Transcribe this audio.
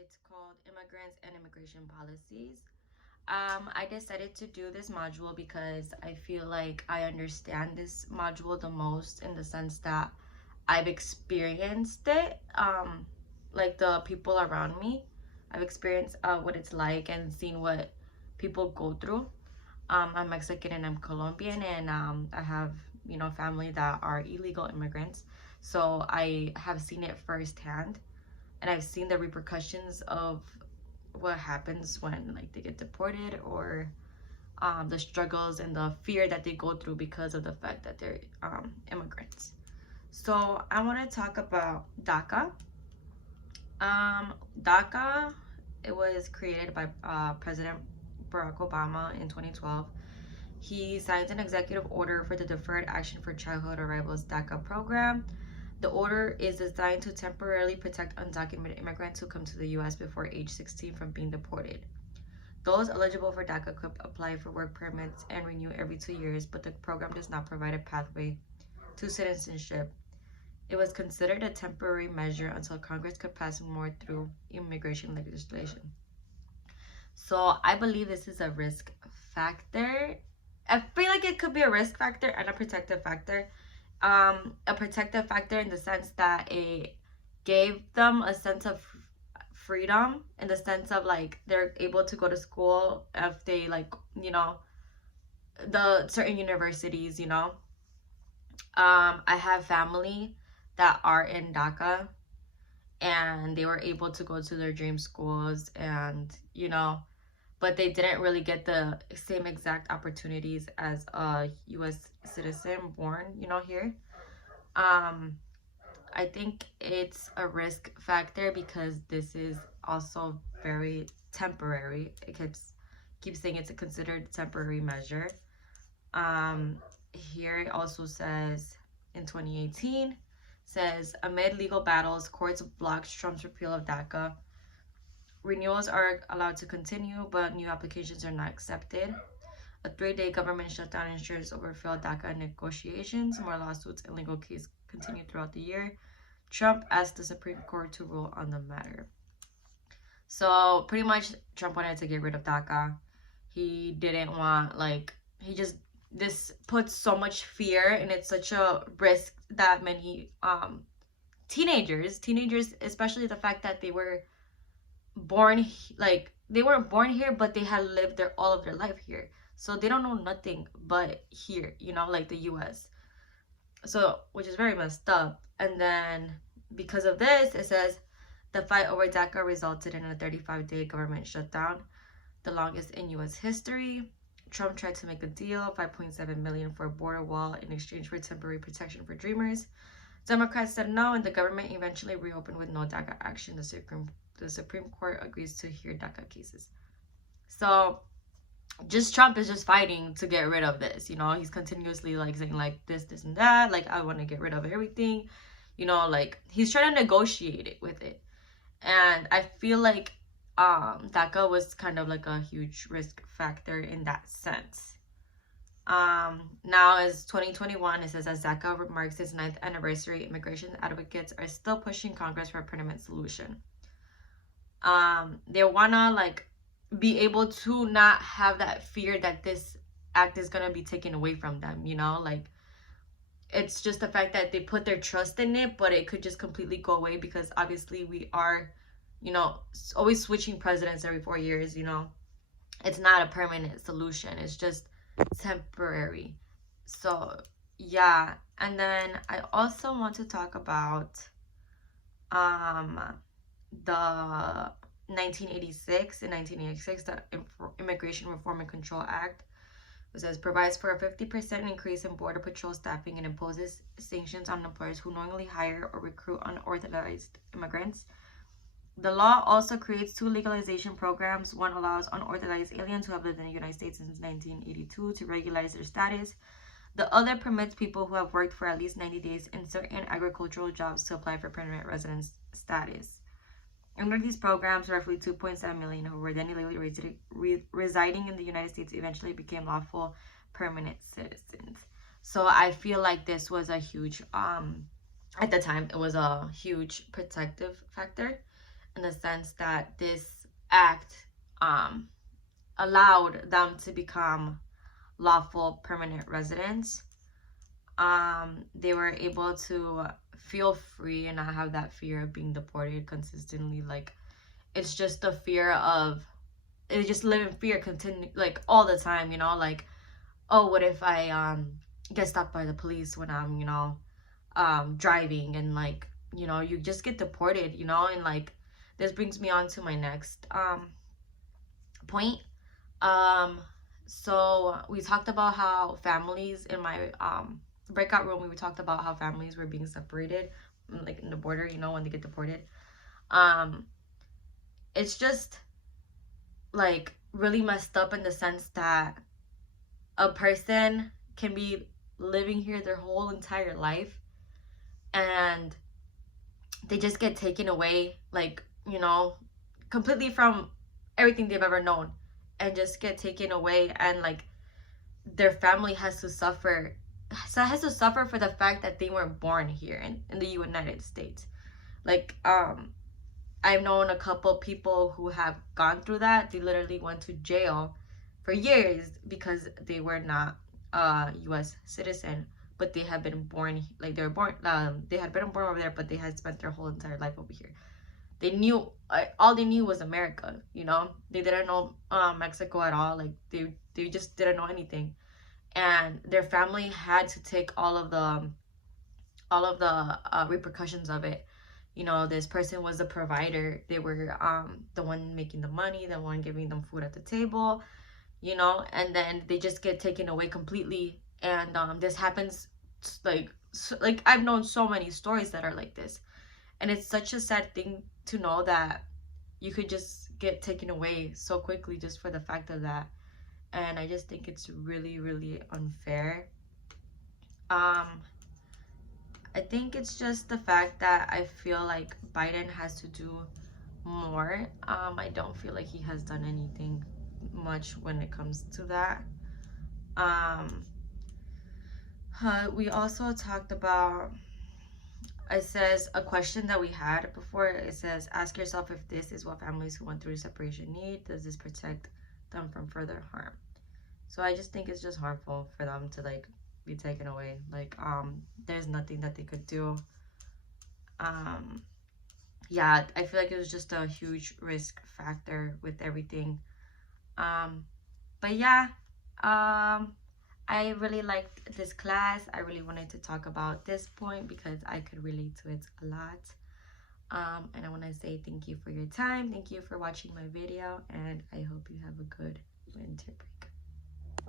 It's called Immigrants and Immigration Policies. I decided to do this module because I feel like I understand this module the most, in the sense that I've experienced it. Like the people around me, I've experienced what it's like and seen what people go through. I'm Mexican and I'm Colombian, and I have, family that are illegal immigrants. So I have seen it firsthand, and I've seen the repercussions of what happens when like they get deported, or the struggles and the fear that they go through because of the fact that they're immigrants. So I want to talk about DACA. DACA, it was created by President Barack Obama in 2012. He signed an executive order for the Deferred Action for Childhood Arrivals DACA program. The order is designed to temporarily protect undocumented immigrants who come to the U.S. before age 16 from being deported. Those eligible for DACA could apply for work permits and renew every 2 years, but the program does not provide a pathway to citizenship. It was considered a temporary measure until Congress could pass more through immigration legislation. So I believe this is a risk factor. I feel like it could be a risk factor and a protective factor. A protective factor in the sense that it gave them a sense of freedom, in the sense of like they're able to go to school if they like, the certain universities. I have family that are in DACA, and they were able to go to their dream schools, and but they didn't really get the same exact opportunities as a US citizen born, here. um I think it's a risk factor because this is also very temporary. It keeps saying it's a considered temporary measure. Here it also says in 2018, says amid legal battles, courts blocked Trump's repeal of DACA. Renewals are allowed to continue, but new applications are not accepted. A 3-day government shutdown ensures over failed DACA negotiations. More lawsuits and legal cases continue throughout the year. Trump asked the Supreme Court to rule on the matter. So pretty much Trump wanted to get rid of DACA. He didn't want, this puts so much fear, and it's such a risk that many teenagers, especially the fact that they were born, like they weren't born here, but they had lived their all of their life here, so they don't know nothing but here, like the US. So which is very messed up. And then because of this, it says the fight over DACA resulted in a 35-day government shutdown, the longest in US history. Trump tried to make a deal, $5.7 million for a border wall in exchange for temporary protection for dreamers. Democrats said no, and the government eventually reopened with no DACA action. The Supreme Court agrees to hear DACA cases. So just Trump is just fighting to get rid of this. He's continuously like saying like this and that, like I want to get rid of everything. Like he's trying to negotiate it with it. And I feel like DACA was kind of like a huge risk factor in that sense. Now as 2021, it says as DACA marks its 9th anniversary, immigration advocates are still pushing Congress for a permanent solution. They wanna like be able to not have that fear that this act is gonna be taken away from them. Like it's just the fact that they put their trust in it, but it could just completely go away because obviously we are, always switching presidents every 4 years. It's not a permanent solution, it's just temporary. So yeah. And then I also want to talk about the 1986, the Immigration Reform and Control Act. It says provides for a 50% increase in border patrol staffing and imposes sanctions on employers who knowingly hire or recruit unauthorized immigrants. The law also creates 2 legalization programs. One allows unauthorized aliens who have lived in the United States since 1982 to regularize their status. The other permits people who have worked for at least 90 days in certain agricultural jobs to apply for permanent residence status. Under these programs, roughly 2.7 million who were then illegally residing in the United States eventually became lawful permanent citizens. So I feel like this was a huge, at the time, it was a huge protective factor. in the sense that this act allowed them to become lawful permanent residents. They were able to feel free and not have that fear of being deported consistently. Like, it's just the fear of, they just live in fear continue, like, all the time, you know, like, oh, what if I get stopped by the police when I'm, you know, driving, and like, you know, you just get deported, you know. And like, this brings me on to my next point. So we talked about how families in my breakout room, we talked about how families were being separated, like in the border, you know, when they get deported. It's just like really messed up in the sense that a person can be living here their whole entire life, and they just get taken away, like, you know, completely from everything they've ever known, and just get taken away, and like their family has to suffer, so has to suffer for the fact that they weren't born here in the United States. Like, I've known a couple people who have gone through that. They literally went to jail for years because they were not a U.S. citizen, but they had been born, like they were born, they had been born over there, but they had spent their whole entire life over here. They knew, all they knew was America, you know. They didn't know Mexico at all. Like, they just didn't know anything, and their family had to take all of the repercussions of it. You know, this person was the provider. They were the one making the money, the one giving them food at the table, you know. And then they just get taken away completely. And this happens, like, like I've known so many stories that are like this, and it's such a sad thing to know that you could just get taken away so quickly just for the fact of that. And I just think it's really, really unfair. I think it's just the fact that I feel like Biden has to do more. I don't feel like he has done anything much when it comes to that. We also talked about, it says a question that we had before. It says, ask yourself if this is what families who went through separation need. Does this protect them from further harm? So I just think it's just harmful for them to like be taken away. Like, there's nothing that they could do. Yeah, I feel like it was just a huge risk factor with everything. But yeah, I really liked this class. I really wanted to talk about this point because I could relate to it a lot. And I want to say thank you for your time. Thank you for watching my video, and I hope you have a good winter break.